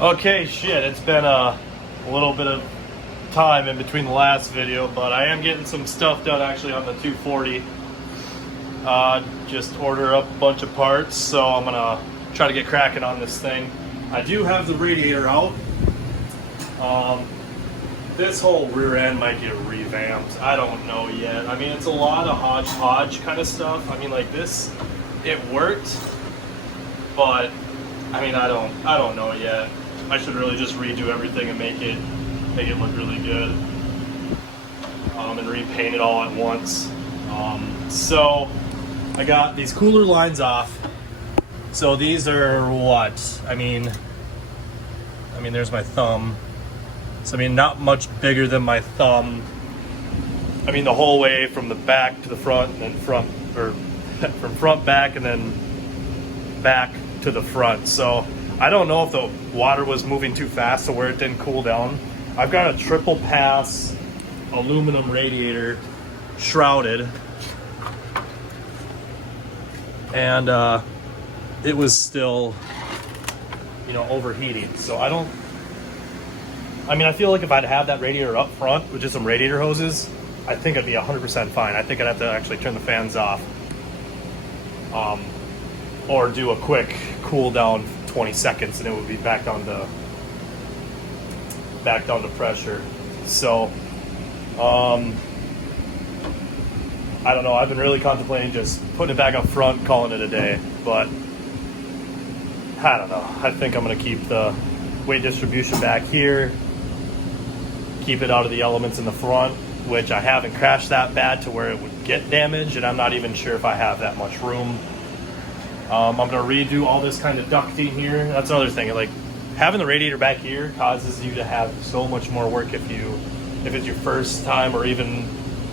Okay, shit, it's been a little bit of time in between the last video, but I am getting some stuff done actually on the 240. Just order up a bunch of parts, so I'm gonna try to get cracking on this thing. I do have the radiator out. This whole rear end might get revamped. I don't know yet. I mean, it's a lot of hodgepodge kind of stuff. I mean, like this, it worked, but I mean, I don't know yet. I should really just redo everything and make it look really good, and repaint it all at once. So I got these cooler lines off. So these are what? I mean, there's my thumb. So I mean, not much bigger than my thumb. I mean, the whole way from the back to the front, and then front, or from front back, and then back to the front. So I don't know if the water was moving too fast to where it didn't cool down. I've got a triple pass aluminum radiator shrouded, and it was still, overheating. So I feel like if I'd have that radiator up front with just some radiator hoses, I think I'd be 100% fine. I think I'd have to actually turn the fans off, or do a quick cool down 20 seconds, and it would be back down to pressure. So I don't know. I've been really contemplating just putting it back up front, calling it a day, but I don't know. I think I'm gonna keep the weight distribution back here, keep it out of the elements in the front, which I haven't crashed that bad to where it would get damaged, and I'm not even sure if I have that much room. I'm gonna redo all this kind of ducting here. That's another thing. Like, having the radiator back here causes you to have so much more work if it's your first time, or even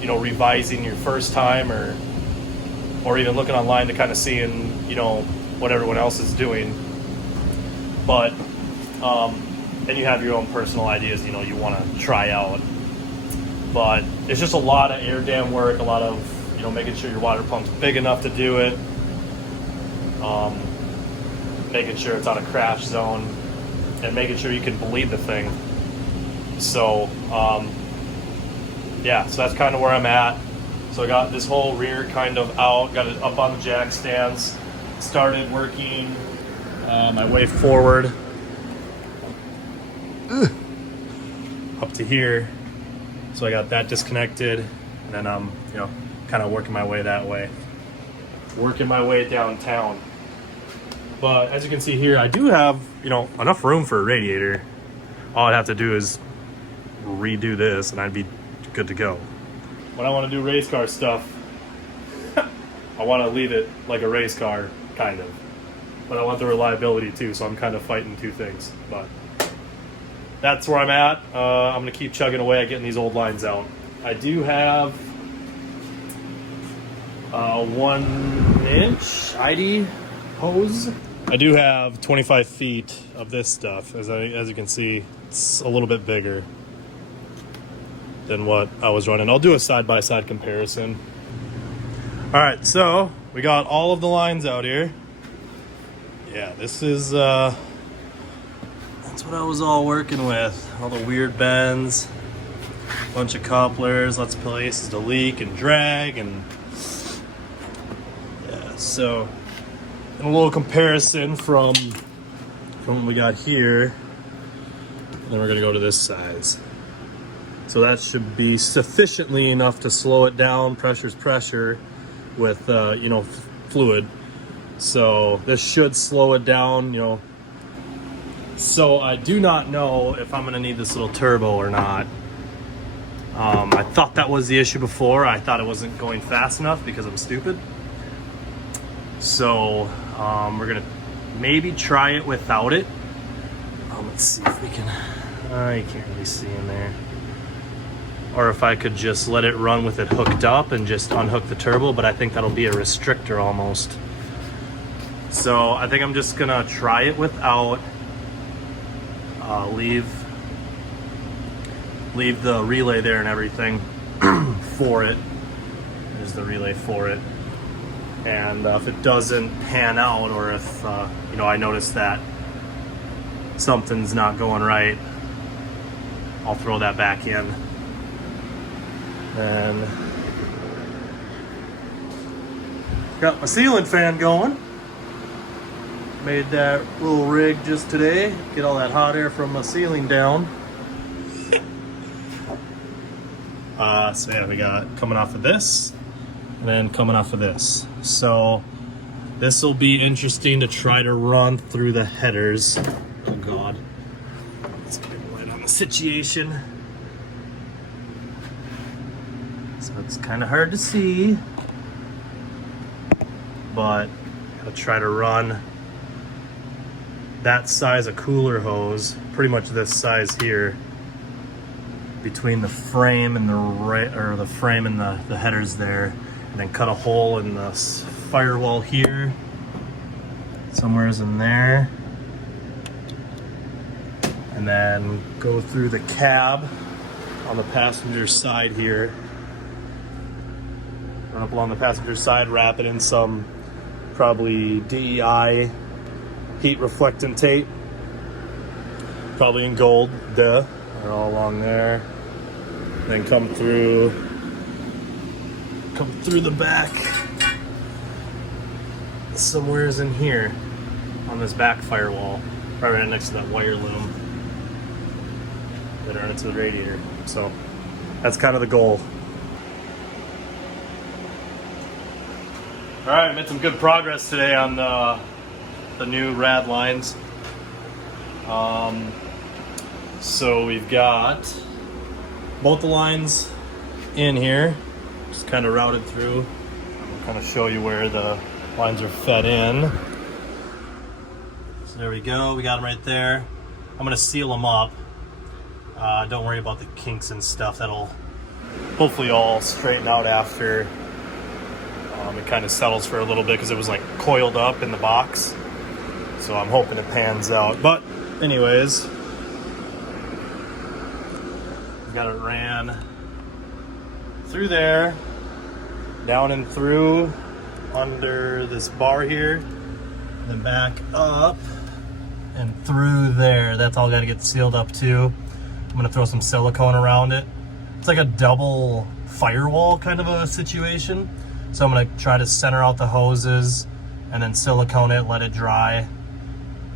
revising your first time, or even looking online to kind of seeing what everyone else is doing. But and you have your own personal ideas you want to try out. But it's just a lot of air dam work, a lot of making sure your water pump's big enough to do it, making sure it's out of crash zone, and making sure you can bleed the thing. So yeah, so that's kind of where I'm at. So I got this whole rear kind of out, got it up on the jack stands, started working my way forward up to here. So I got that disconnected, and then I'm kind of working my way that way, working my way downtown. But as you can see here, I do have enough room for a radiator. All I'd have to do is redo this, and I'd be good to go. When I want to do race car stuff, I want to leave it like a race car, kind of. But I want the reliability too, so I'm kind of fighting two things. But that's where I'm at. I'm going to keep chugging away at getting these old lines out. I do have a 1-inch ID hose. I do have 25 feet of this stuff. As you can see, it's a little bit bigger than what I was running. I'll do a side-by-side comparison. All right, so we got all of the lines out here. Yeah, this is that's what I was all working with. All the weird bends, bunch of couplers, lots of places to leak and drag, and yeah. So, in a little comparison from what we got here, and then we're gonna go to this size. So that should be sufficiently enough to slow it down. Pressure's pressure with fluid. So this should slow it down, So I do not know if I'm gonna need this little turbo or not. I thought that was the issue before. I thought it wasn't going fast enough because I'm stupid. So we're gonna maybe try it without it. Let's see if we can, you can't really see in there. Or if I could just let it run with it hooked up and just unhook the turbo, but I think that'll be a restrictor almost. So I think I'm just gonna try it without, leave the relay there and everything for it. There's the relay for it. And if it doesn't pan out, or if I notice that something's not going right, I'll throw that back in. And got my ceiling fan going. Made that little rig just today. Get all that hot air from my ceiling down. So yeah, we got coming off of this, and then coming off of this. So this will be interesting to try to run through the headers. Oh God. Let's get a light on the situation. So it's kind of hard to see, but I'll try to run that size of cooler hose, pretty much this size here, between the frame and the frame and the headers there, and then cut a hole in the firewall here, somewhere's in there, and then go through the cab on the passenger side here, run up along the passenger side, wrap it in some probably DEI heat reflectant tape, probably in gold, duh, and all along there. Then come through the back, somewhere's in here on this back firewall, right next to that wire loom that are into the radiator. So that's kind of the goal. All right, made some good progress today on the new rad lines. So we've got both the lines in here, just kind of routed through. I'll kind of show you where the lines are fed in. So there we go, we got them right there. I'm gonna seal them up. Don't worry about the kinks and stuff. That'll hopefully all straighten out after it kind of settles for a little bit, because it was like coiled up in the box. So I'm hoping it pans out. But anyways, got it ran through there, down and through under this bar here, then back up and through there. That's all got to get sealed up too. I'm gonna throw some silicone around it. It's like a double firewall kind of a situation. So I'm gonna try to center out the hoses and then silicone it, let it dry,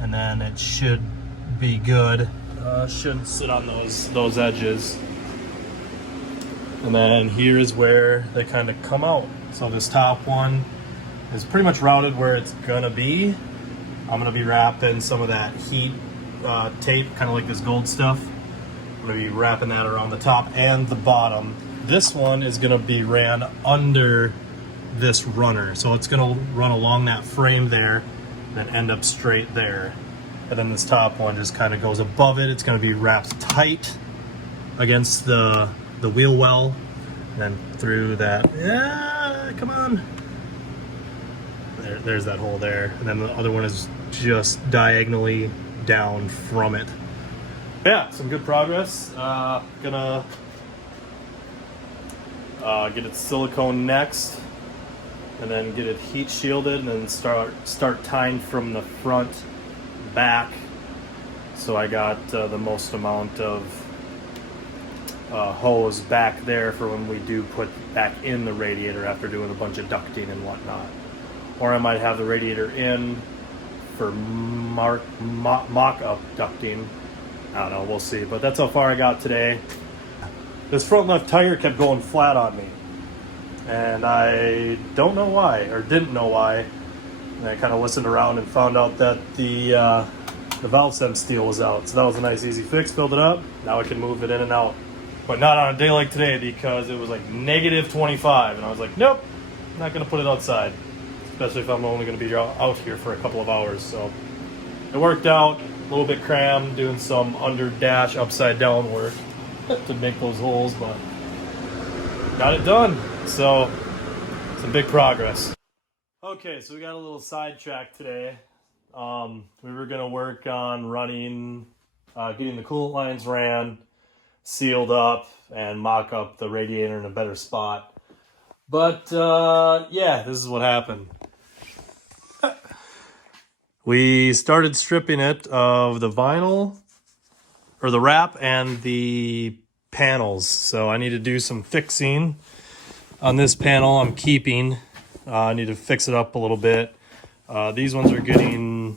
and then it should be good. Shouldn't sit on those edges. And then here is where they kind of come out. So this top one is pretty much routed where it's gonna be. I'm gonna be wrapping some of that heat tape, kind of like this gold stuff. I'm gonna be wrapping that around the top and the bottom. This one is gonna be ran under this runner. So it's gonna run along that frame there, then end up straight there. And then this top one just kind of goes above it. It's gonna be wrapped tight against the wheel well, and then through that, yeah, come on. There's that hole there. And then the other one is just diagonally down from it. Yeah, some good progress. Gonna get it silicone next, and then get it heat shielded, and then start tying from the front back. So I got the most amount of hose back there for when we do put back in the radiator after doing a bunch of ducting and whatnot. Or I might have the radiator in for mock-up ducting. I don't know, we'll see. But that's how far I got today. This front left tire kept going flat on me, and I don't know why, or didn't know why. And I kind of listened around and found out that the valve stem steel was out. So that was a nice easy fix. Filled it up. Now I can move it in and out. But not on a day like today, because it was like negative 25, and I was like, nope, not gonna put it outside, especially if I'm only gonna be out here for a couple of hours. So it worked out. A little bit crammed, doing some under dash upside down work to make those holes, but got it done. So some big progress. Okay, so we got a little sidetrack today. We were gonna work on running, getting the coolant lines ran, sealed up, and mock up the radiator in a better spot. But yeah, this is what happened. We started stripping it of the vinyl, or the wrap, and the panels. So I need to do some fixing on this panel. I'm keeping. I need to fix it up a little bit. These ones are getting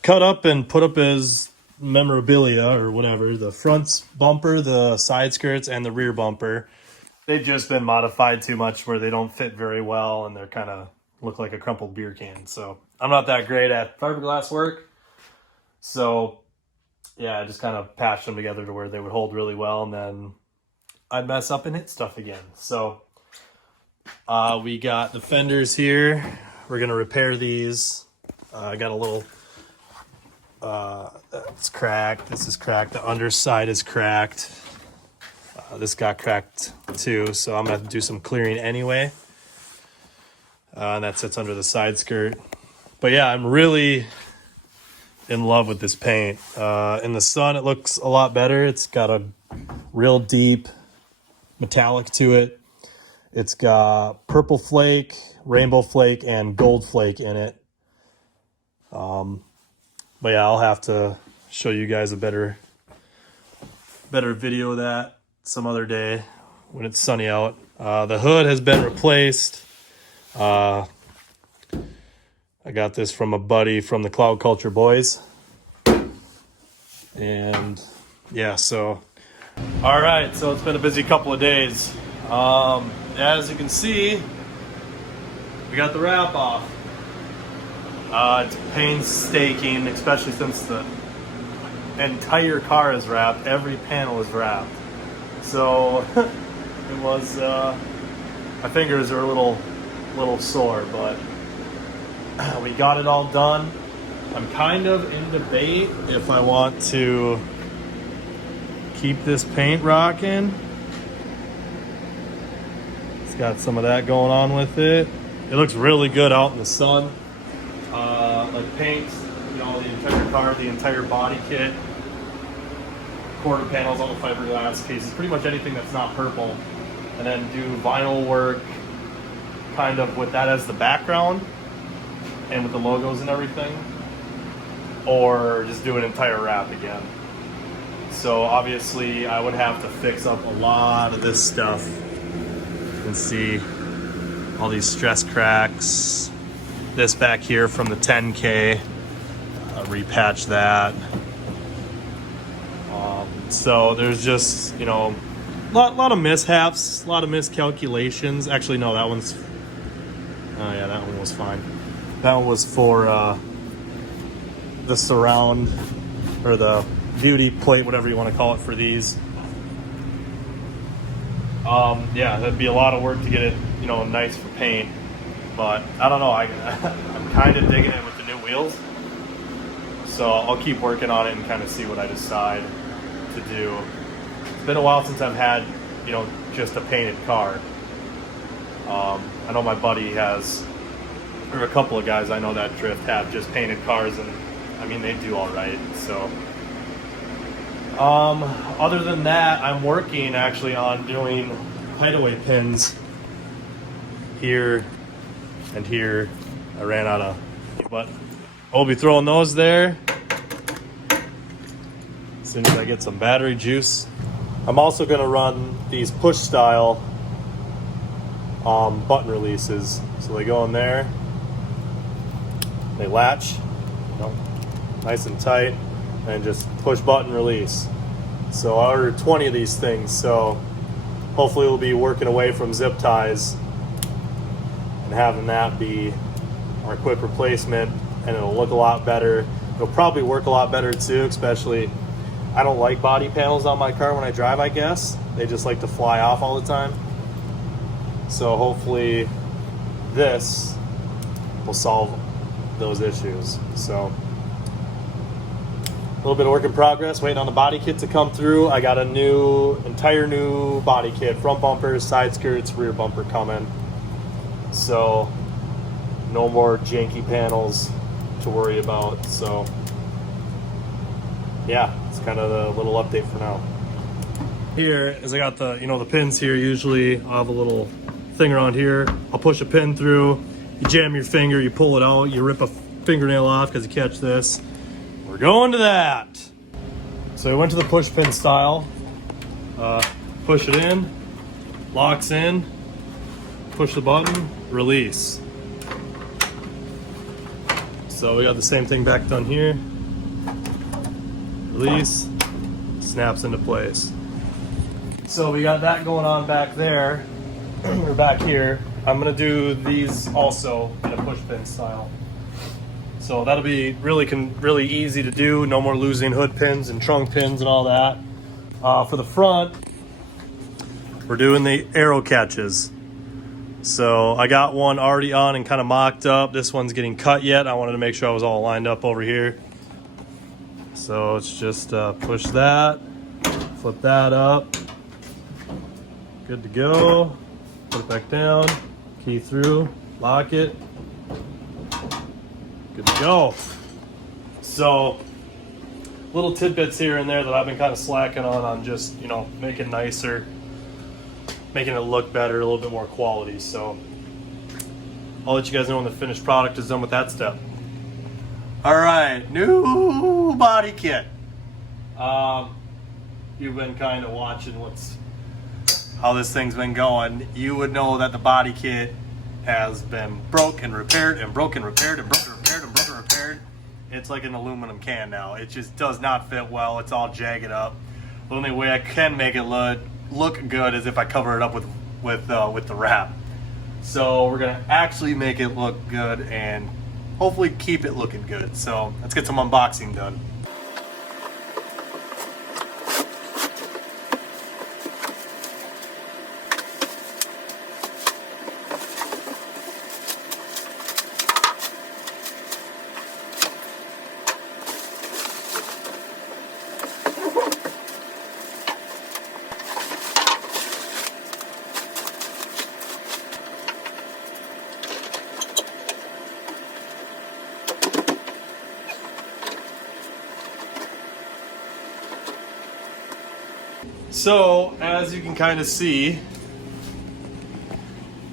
cut up and put up as memorabilia or whatever. The front bumper, the side skirts, and the rear bumper. They've just been modified too much where they don't fit very well, and they're kind of look like a crumpled beer can. So I'm not that great at fiberglass work. So yeah, I just kind of patched them together to where they would hold really well, and then I'd mess up and hit stuff again. So we got the fenders here. We're gonna repair these. I got a little, it's cracked. This is cracked. The underside is cracked. This got cracked too, so I'm gonna have to do some clearing anyway. And that sits under the side skirt. But yeah, I'm really in love with this paint. In the sun, it looks a lot better. It's got a real deep metallic to it. It's got purple flake, rainbow flake, and gold flake in it. But yeah, I'll have to show you guys a better video of that some other day when it's sunny out. The hood has been replaced. I got this from a buddy from the Cloud Culture Boys. And yeah, so all right, so it's been a busy couple of days. As you can see, we got the wrap off. It's painstaking, especially since the entire car is wrapped. Every panel is wrapped. So it was, my fingers are a little sore, but we got it all done. I'm kind of in debate if I want to keep this paint rocking. It's got some of that going on with it. It looks really good out in the sun. Like paint, you know, the entire car, the entire body kit, quarter panels, all the fiberglass cases, pretty much anything that's not purple. And then do vinyl work kind of with that as the background and with the logos and everything, or just do an entire wrap again. So obviously I would have to fix up a lot of this stuff. You can see all these stress cracks. This back here from the 10K, repatch that. So there's just, you know, a lot of mishaps, a lot of miscalculations. Actually, no, that one's, oh yeah, that one was fine. That one was for the surround, or the beauty plate, whatever you want to call it, for these. Yeah, that'd be a lot of work to get it, you know, nice for paint. But I don't know, I'm kind of digging it with the new wheels. So I'll keep working on it and kind of see what I decide to do. It's been a while since I've had, you know, just a painted car. I know my buddy has, or a couple of guys I know that drift have just painted cars, and I mean, they do all right. So other than that, I'm working actually on doing hideaway pins here and here. I ran out of, but I'll be throwing those there as soon as I get some battery juice. I'm also going to run these push style button releases. So they go in there, they latch, you know, nice and tight, and just push button release. So I ordered 20 of these things, so hopefully we'll be working away from zip ties and having that be our quick replacement, and it'll look a lot better. It'll probably work a lot better too, especially I don't like body panels on my car when I drive, I guess. They just like to fly off all the time. So hopefully this will solve those issues. So a little bit of work in progress, waiting on the body kit to come through. I got a entire new body kit, front bumpers, side skirts, rear bumper coming. So no more janky panels to worry about. So yeah, it's kind of the little update for now. Here is I got the, you know, the pins here. Usually I'll have a little thing around here. I'll push a pin through, you jam your finger, you pull it out, you rip fingernail off because you catch this. We're going to that. So we went to the push pin style. Push it in, locks in, push the button, release. So we got the same thing back done here. Release, snaps into place. So we got that going on back there, or back here. I'm gonna do these also in a push pin style. So that'll be really easy to do. No more losing hood pins and trunk pins and all that. For the front, we're doing the arrow catches. So I got one already on and kind of mocked up. This one's getting cut yet. I wanted to make sure I was all lined up over here. So it's just push that, flip that up. Good to go. Put it back down, key through, lock it. Good to go. So little tidbits here and there that I've been kind of slacking on just, you know, making nicer, making it look better, a little bit more quality. So I'll let you guys know when the finished product is done with that step. All right, new body kit. You've been kind of watching how this thing's been going. You would know that the body kit has been broke and repaired and broken, repaired and broken, repaired and broken, repaired. It's like an aluminum can now. It just does not fit well. It's all jagged up. The only way I can make it look good is if I cover it up with the wrap. So we're gonna actually make it look good and hopefully keep it looking good. So let's get some unboxing done. So, as you can kind of see,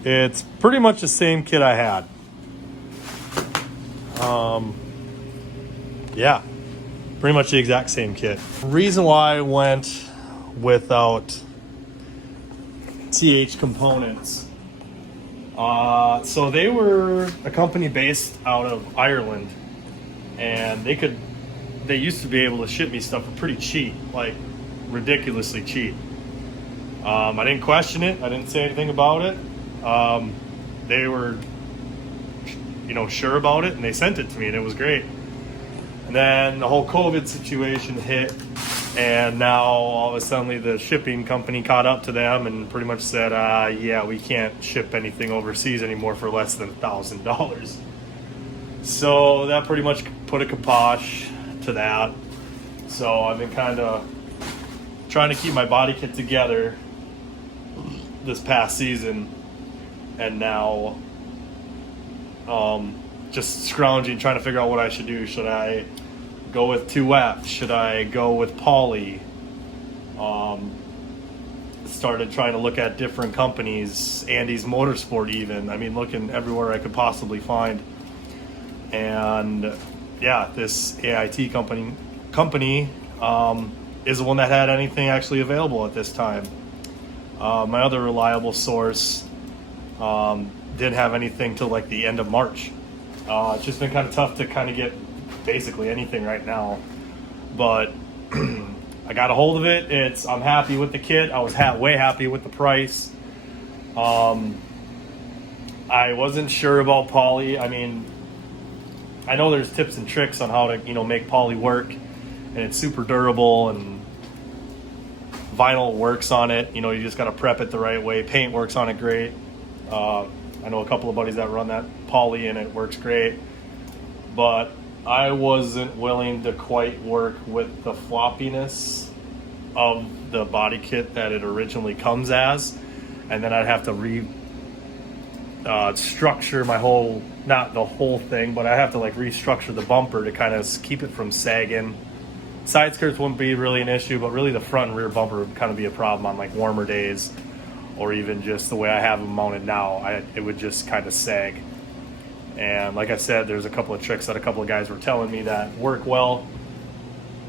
it's pretty much the same kit I had. Yeah, pretty much the exact same kit. Reason why I went without TH components. So they were a company based out of Ireland, and they used to be able to ship me stuff for pretty cheap, like ridiculously cheap. I didn't question it. I didn't say anything about it. They were, you know, sure about it, and they sent it to me, and it was great. And then the whole COVID situation hit, and now all of a sudden the shipping company caught up to them and pretty much said, yeah, we can't ship anything overseas anymore for less than $1,000. So that pretty much put a kibosh to that. So I've been kind of trying to keep my body kit together this past season, and now just scrounging, trying to figure out what I should do. Should I go with 2F? Should I go with poly? Started trying to look at different companies, Andy's Motorsport even. I mean, looking everywhere I could possibly find. And yeah, this AIT company is the one that had anything actually available at this time. My other reliable source didn't have anything till like the end of March. It's just been kind of tough to kind of get basically anything right now, but I got a hold of it. I'm happy with the kit. I was way happy with the price. I wasn't sure about poly. I mean, I know there's tips and tricks on how to, you know, make poly work, and it's super durable, and vinyl works on it. You know, you just got to prep it the right way. Paint works on it great. I know a couple of buddies that run that poly, and it works great. But I wasn't willing to quite work with the floppiness of the body kit that it originally comes as, and then I'd have to structure my whole, not the whole thing, but I have to like restructure the bumper to kind of keep it from sagging. Side skirts wouldn't be really an issue, but really the front and rear bumper would kind of be a problem on like warmer days, or even just the way I have them mounted now. It would just kind of sag. And like I said, there's a couple of tricks that a couple of guys were telling me that work well.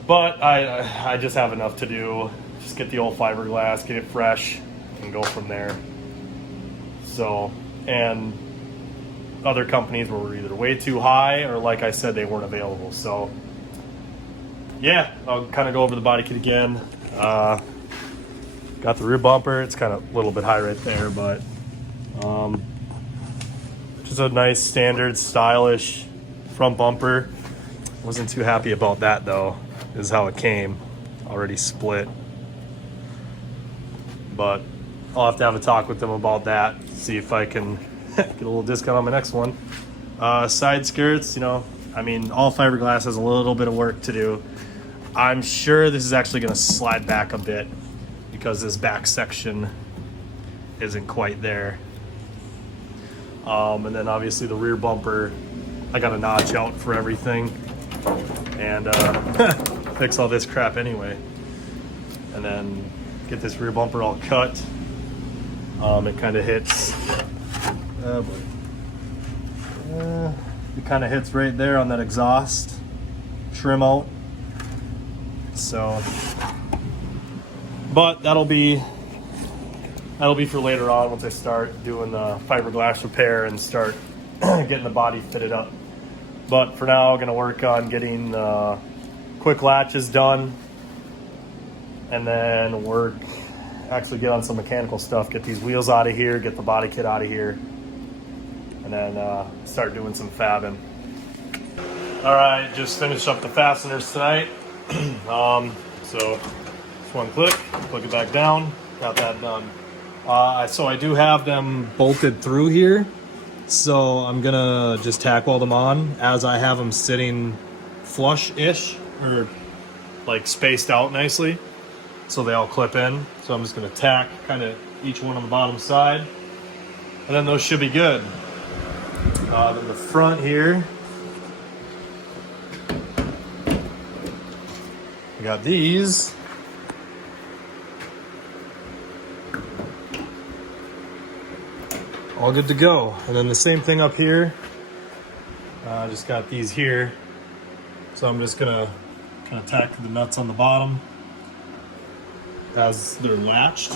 But I just have enough to do. Just get the old fiberglass, get it fresh, and go from there. So, and other companies were either way too high or, like I said, they weren't available. So yeah, I'll kind of go over the body kit again. Got the rear bumper. It's kind of a little bit high right there, but just a nice standard stylish front bumper. Wasn't too happy about that though. This is how it came, already split. But I'll have to have a talk with them about that, see if I can get a little discount on my next one. Side skirts, you know, I mean, all fiberglass has a little bit of work to do. I'm sure this is actually going to slide back a bit because this back section isn't quite there. And then obviously the rear bumper, I got a notch out for everything, and fix all this crap anyway. And then get this rear bumper all cut. It kind of hits, it kind of hits right there on that exhaust trim out. So, but that'll be for later on once I start doing the fiberglass repair and start getting the body fitted up. But for now, I'm gonna work on getting the quick latches done, and then actually get on some mechanical stuff, get these wheels out of here, get the body kit out of here, and then start doing some fabbing. All right, just finished up the fasteners tonight. So just one click it back down, got that done. So I do have them bolted through here, so I'm gonna just tack weld them on as I have them sitting flush-ish, or like spaced out nicely, so they all clip in. So I'm just gonna tack kind of each one on the bottom side, and then those should be good. Then the front here, we got these. All good to go. And then the same thing up here. Just got these here. So I'm just gonna kind of tack the nuts on the bottom as they're latched.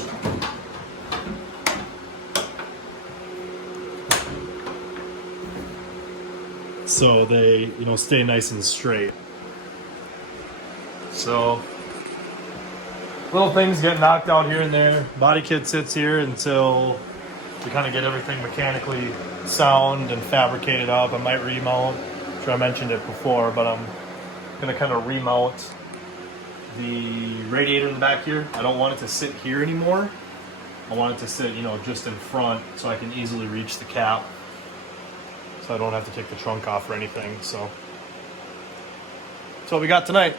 So they, you know, stay nice and straight. So little things get knocked out here and there. Body kit sits here until we kind of get everything mechanically sound and fabricated up. I might remount. I'm sure I mentioned it before, but I'm gonna kind of remount the radiator in the back here. I don't want it to sit here anymore. I want it to sit, you know, just in front so I can easily reach the cap, so I don't have to take the trunk off or anything. So that's what we got tonight.